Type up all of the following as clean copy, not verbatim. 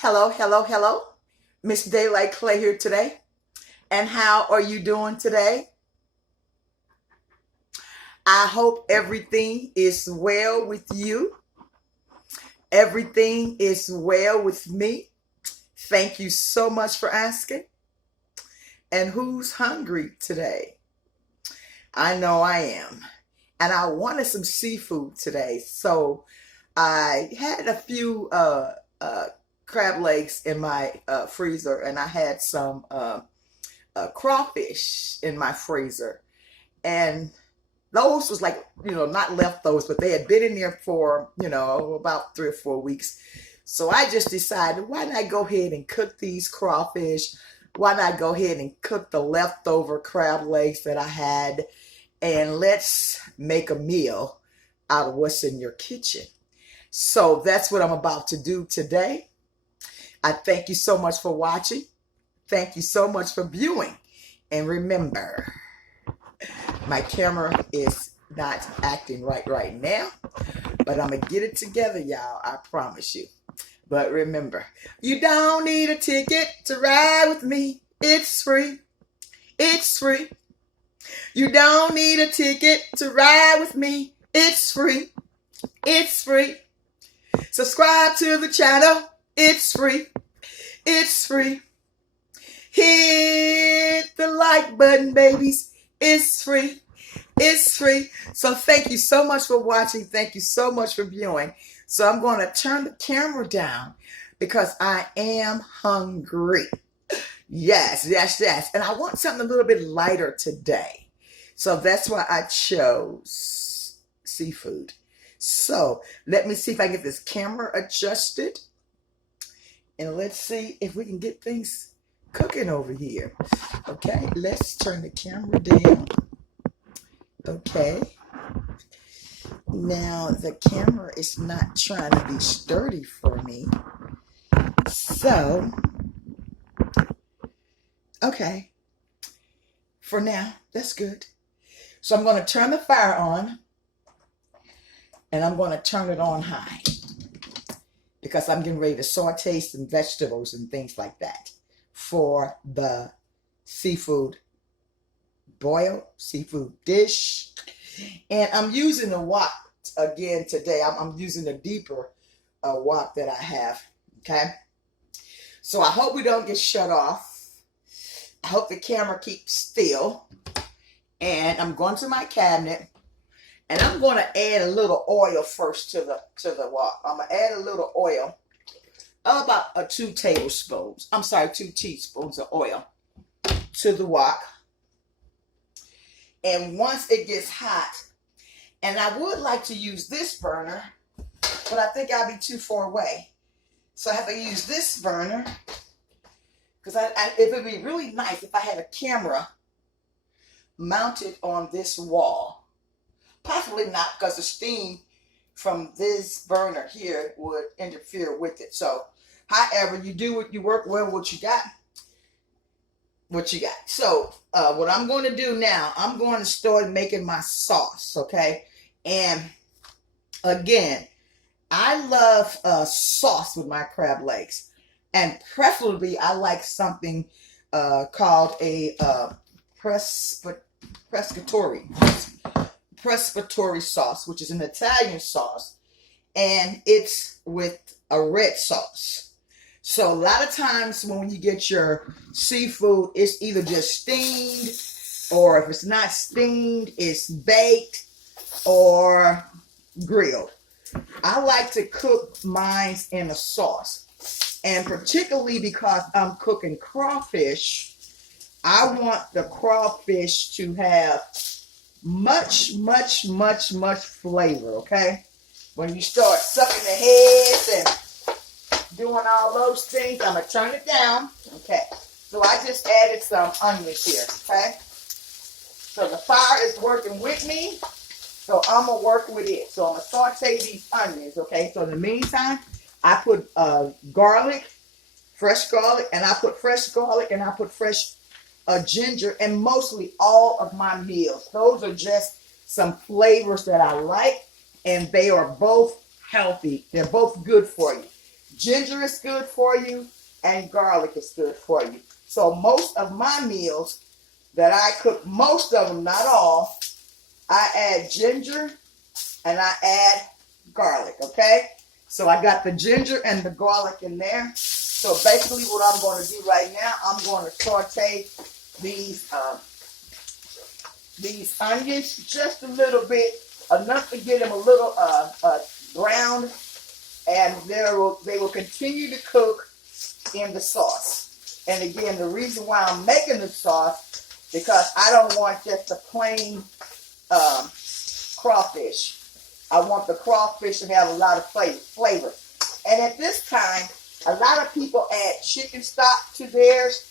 Hello, hello, hello. Miss Daylight Clay here today. And how are you doing today? I hope everything is well with you. Everything is well with me. Thank you so much for asking. And who's hungry today? I know I am. And I wanted some seafood today. So I had a few crab legs in my freezer, and I had some crawfish in my freezer. And those was like, not leftovers, but they had been in there for, about 3 or 4 weeks. So I just decided, why not go ahead and cook these crawfish? Why not go ahead and cook the leftover crab legs that I had? And let's make a meal out of what's in your kitchen. So that's what I'm about to do today. I thank you so much for watching. Thank you so much for viewing. And remember, my camera is not acting right now, but I'm going to get it together, y'all. I promise you. But remember, you don't need a ticket to ride with me. It's free. It's free. You don't need a ticket to ride with me. It's free. It's free. Subscribe to the channel. It's free. It's free. Hit the like button, babies. It's free. It's free. So thank you so much for watching. Thank you so much for viewing. So I'm going to turn the camera down because I am hungry. Yes, yes, yes. And I want something a little bit lighter today. So that's why I chose seafood. So let me see if I can get this camera adjusted. And let's see if we can get things cooking over here. Okay, let's turn the camera down. Okay. Now the camera is not trying to be sturdy for me. So, okay. For now, that's good. So I'm going to turn the fire on. And I'm going to turn it on high. Because I'm getting ready to saute some vegetables and things like that for the seafood boil, seafood dish. And I'm using the wok again today. I'm using a deeper wok that I have. Okay. So I hope we don't get shut off. I hope the camera keeps still. And I'm going to my cabinet. And I'm going to add a little oil first to the wok. I'm going to add a little oil. About 2 tablespoons. I'm sorry, 2 teaspoons of oil to the wok. And once it gets hot, and I would like to use this burner, but I think I'll be too far away. So I have to use this burner. Because it would be really nice if I had a camera mounted on this wall. Possibly not, because the steam from this burner here would interfere with it. So, however, you work well with what you got. So, what I'm going to do now, I'm going to start making my sauce, okay? And, again, I love sauce with my crab legs. And preferably, I like something called a pescatore sauce, which is an Italian sauce, and it's with a red sauce. So a lot of times when you get your seafood, it's either just steamed, or if it's not steamed, it's baked or grilled. I like to cook mine in a sauce, and particularly because I'm cooking crawfish, I want the crawfish to have much flavor, okay? When you start sucking the heads and doing all those things, I'm going to turn it down, okay? So I just added some onions here, okay? So the fire is working with me, so I'm going to work with it. So I'm going to saute these onions, okay? So in the meantime, I put garlic, fresh garlic, and I put fresh ginger, and mostly all of my meals. Those are just some flavors that I like, and they are both healthy. They're both good for you. ginger is good for you, and garlic is good for you. So most of my meals that I cook, most of them, not all, I add ginger and I add garlic, okay? So I got the ginger and the garlic in there. So basically what I'm going to do right now, I'm going to saute these onions just a little bit, enough to get them a little browned, and they will continue to cook in the sauce. And again, the reason why I'm making the sauce, because I don't want just a plain crawfish. I want the crawfish to have a lot of flavor. And at this time, a lot of people add chicken stock to theirs.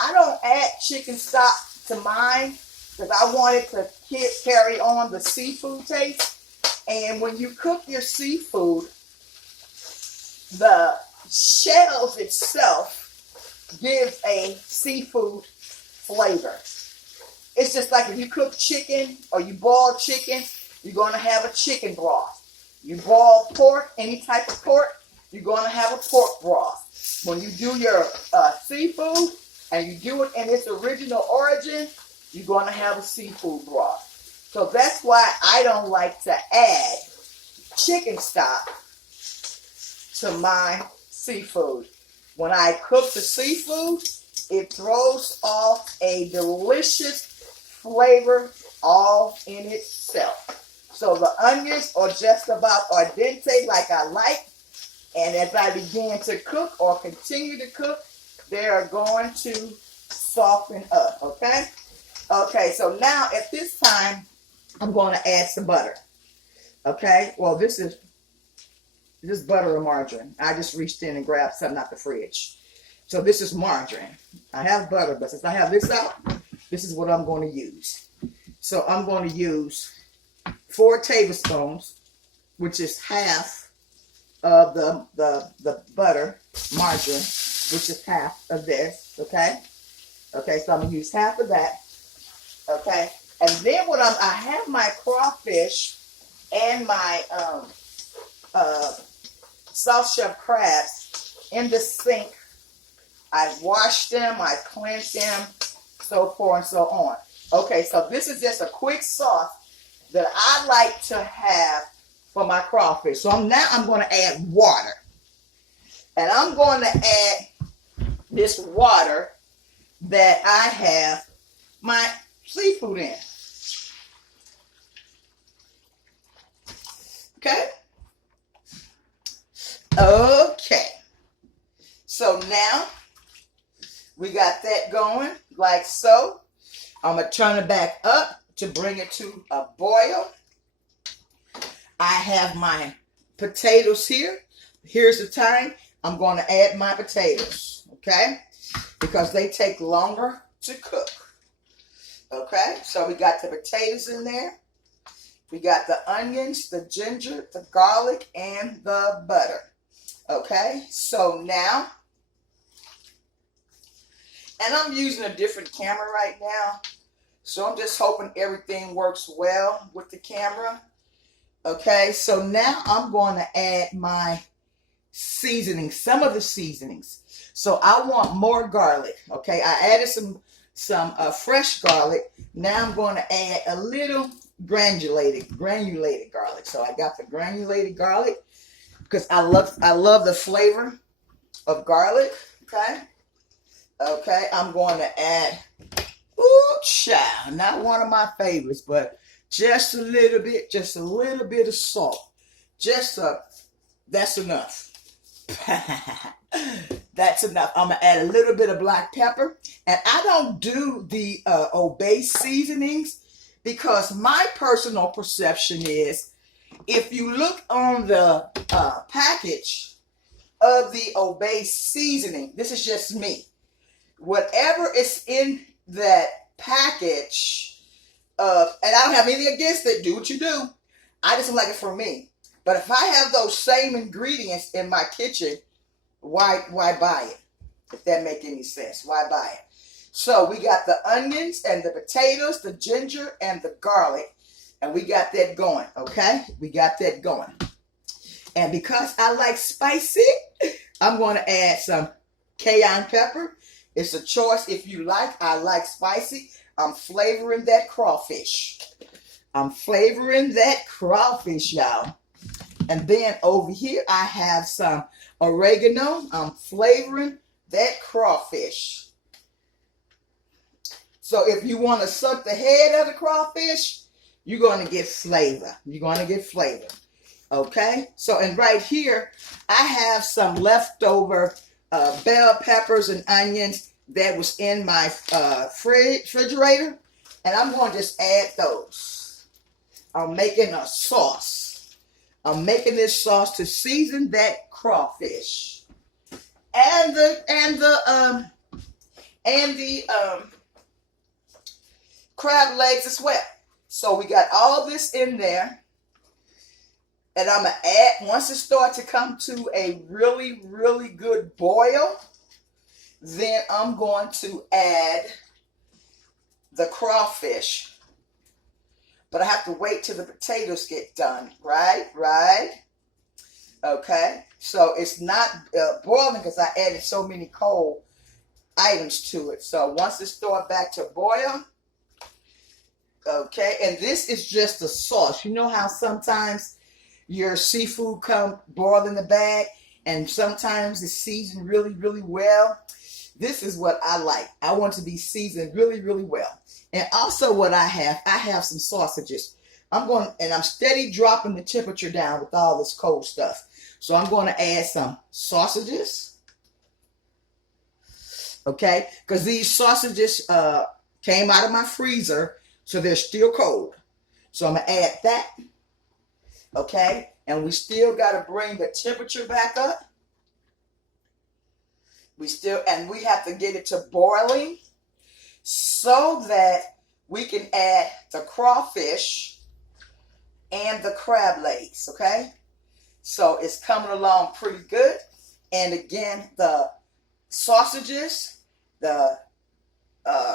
I don't add chicken stock to mine because I want it to carry on the seafood taste. And when you cook your seafood, the shells itself gives a seafood flavor. It's just like if you cook chicken or you boil chicken, you're going to have a chicken broth. You boil pork, any type of pork, you're going to have a pork broth. When you do your seafood and you do it in its original origin, you're going to have a seafood broth. So that's why I don't like to add chicken stock to my seafood. When I cook the seafood, it throws off a delicious flavor all in itself. So the onions are just about al dente like I like. And as I begin to cook or continue to cook, they are going to soften up, okay? Okay, so now at this time, I'm going to add some butter, okay? Well, this is butter or margarine. I just reached in and grabbed something out the fridge. So this is margarine. I have butter, but since I have this out, this is what I'm going to use. So I'm going to use 4 tablespoons, which is half of the butter, margarine, which is half of this, okay? Okay, so I'm going to use half of that, okay? And then what I have my crawfish and my soft shell crabs in the sink. I've washed them, I've cleansed them, so forth and so on. Okay, so this is just a quick sauce that I like to have for my crawfish. So now I'm going to add water. And I'm going to add this water that I have my seafood in. Okay? Okay. So now we got that going like so. I'm going to turn it back up to bring it to a boil. I have my potatoes here. Here's the time. I'm going to add my potatoes, okay? Because they take longer to cook. Okay, so we got the potatoes in there. We got the onions, the ginger, the garlic, and the butter. Okay, so now, and I'm using a different camera right now, so I'm just hoping everything works well with the camera. Okay, so now I'm going to add my seasoning, some of the seasonings. So I want more garlic. Okay, I added some fresh garlic. Now I'm going to add a little granulated garlic. So I got the granulated garlic because I love the flavor of garlic. Okay, I'm going to add, ooh, child, not one of my favorites, but just a little bit of salt. That's enough. That's enough. I'm gonna add a little bit of black pepper, and I don't do the Obey seasonings because my personal perception is, if you look on the package of the Obey seasoning, this is just me. Whatever is in that package, and I don't have anything against it. Do what you do. I just don't like it for me. But if I have those same ingredients in my kitchen, why buy it? If that make any sense, why buy it? So we got the onions and the potatoes, the ginger and the garlic, and we got that going, okay? We got that going. And because I like spicy, I'm going to add some cayenne pepper. It's a choice if you like. I like spicy. I'm flavoring that crawfish. I'm flavoring that crawfish, y'all. And then over here, I have some oregano. I'm flavoring that crawfish. So if you want to suck the head of the crawfish, you're going to get flavor. You're going to get flavor. Okay? So, and right here, I have some leftover bell peppers and onions that was in my refrigerator. And I'm going to just add those. I'm making a sauce. I'm making this sauce to season that crawfish. And the crab legs as well. So we got all this in there. And I'm going to add, once it starts to come to a really, really good boil, then I'm going to add the crawfish. But I have to wait till the potatoes get done, right? Okay. So it's not boiling because I added so many cold items to it. So once it starts back to boil, okay, and this is just a sauce. You know how sometimes your seafood come boiled in the bag and sometimes it's seasoned really, really well? This is what I like. I want to be seasoned really, really well. And also what I have some sausages. I'm steady dropping the temperature down with all this cold stuff. So I'm going to add some sausages. Okay, because these sausages came out of my freezer, so they're still cold. So I'm going to add that. Okay, and we still got to bring the temperature back up. We have to get it to boiling so that we can add the crawfish and the crab legs, okay? So it's coming along pretty good. And again, the sausages, the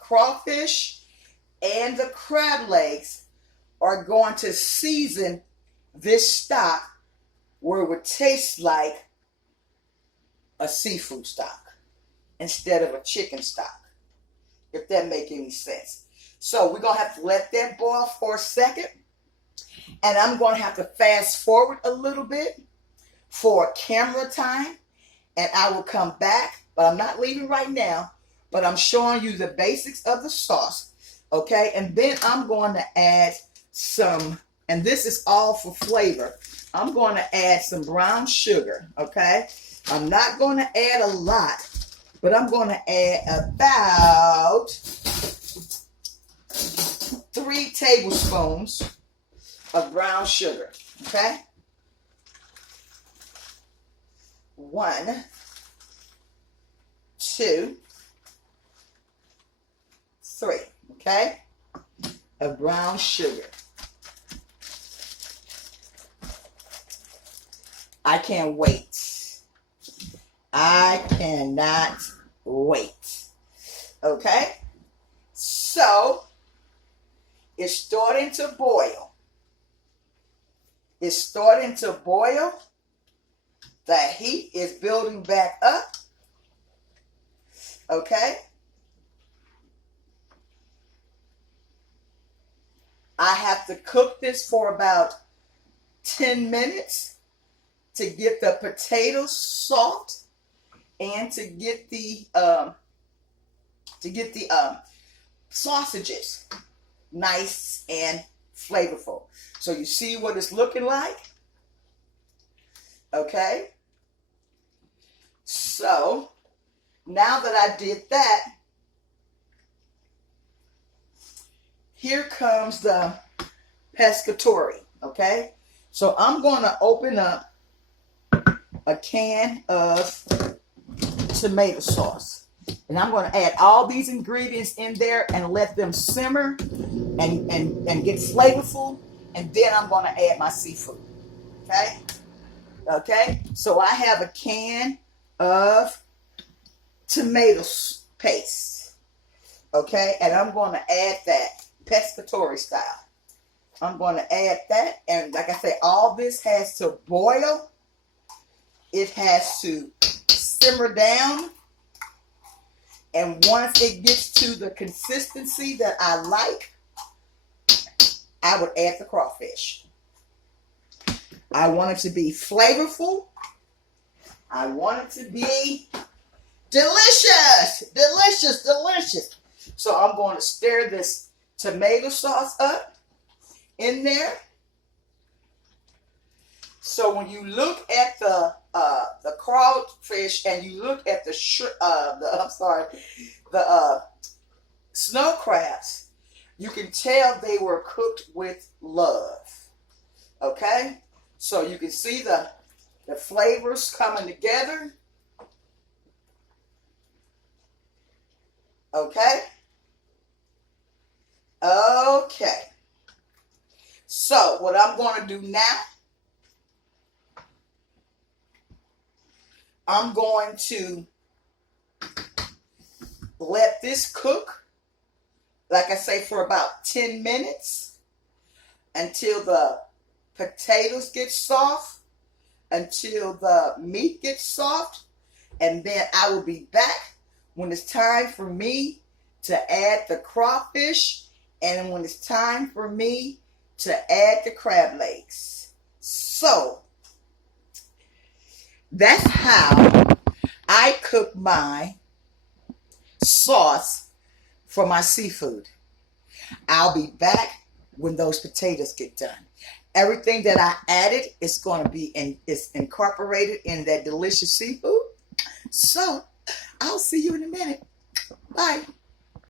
crawfish, and the crab legs are going to season this stock where it would taste like a seafood stock instead of a chicken stock, if that make any sense. So we're going to have to let that boil for a second. And I'm going to have to fast forward a little bit for camera time. And I will come back, but I'm not leaving right now. But I'm showing you the basics of the sauce. Okay, and then I'm going to add some, and this is all for flavor. I'm going to add some brown sugar, okay? I'm not going to add a lot, but I'm going to add about 3 tablespoons of brown sugar, okay? 1, 2, 3, okay? Of brown sugar. I can't wait. I cannot wait. Okay? So, it's starting to boil. It's starting to boil. The heat is building back up. Okay? I have to cook this for about 10 minutes to get the potatoes soft and to get the sausages nice and flavorful. So you see what it's looking like? Okay? So now that I did that, here comes the pescatore, okay? So I'm going to open up a can of tomato sauce. And I'm going to add all these ingredients in there and let them simmer and get flavorful. And then I'm going to add my seafood, okay? Okay? So I have a can of tomato paste, okay? And I'm going to add that pescatore style. I'm going to add that, and like I say, all this has to boil. It has to simmer down. And once it gets to the consistency that I like, I would add the crawfish. I want it to be flavorful. I want it to be delicious, delicious, delicious. So I'm going to stir this tomato sauce up in there. So when you look at the crawfish and you look at the snow crabs, you can tell they were cooked with love. Okay, so you can see the flavors coming together. Okay. Okay. So what I'm going to do now, I'm going to let this cook, like I say, for about 10 minutes until the potatoes get soft, until the meat gets soft, and then I will be back when it's time for me to add the crawfish and when it's time for me to add the crab legs. So that's how I cook my sauce for my seafood. I'll be back when those potatoes get done. Everything that I added is going to be is incorporated in that delicious seafood. So I'll see you in a minute. Bye.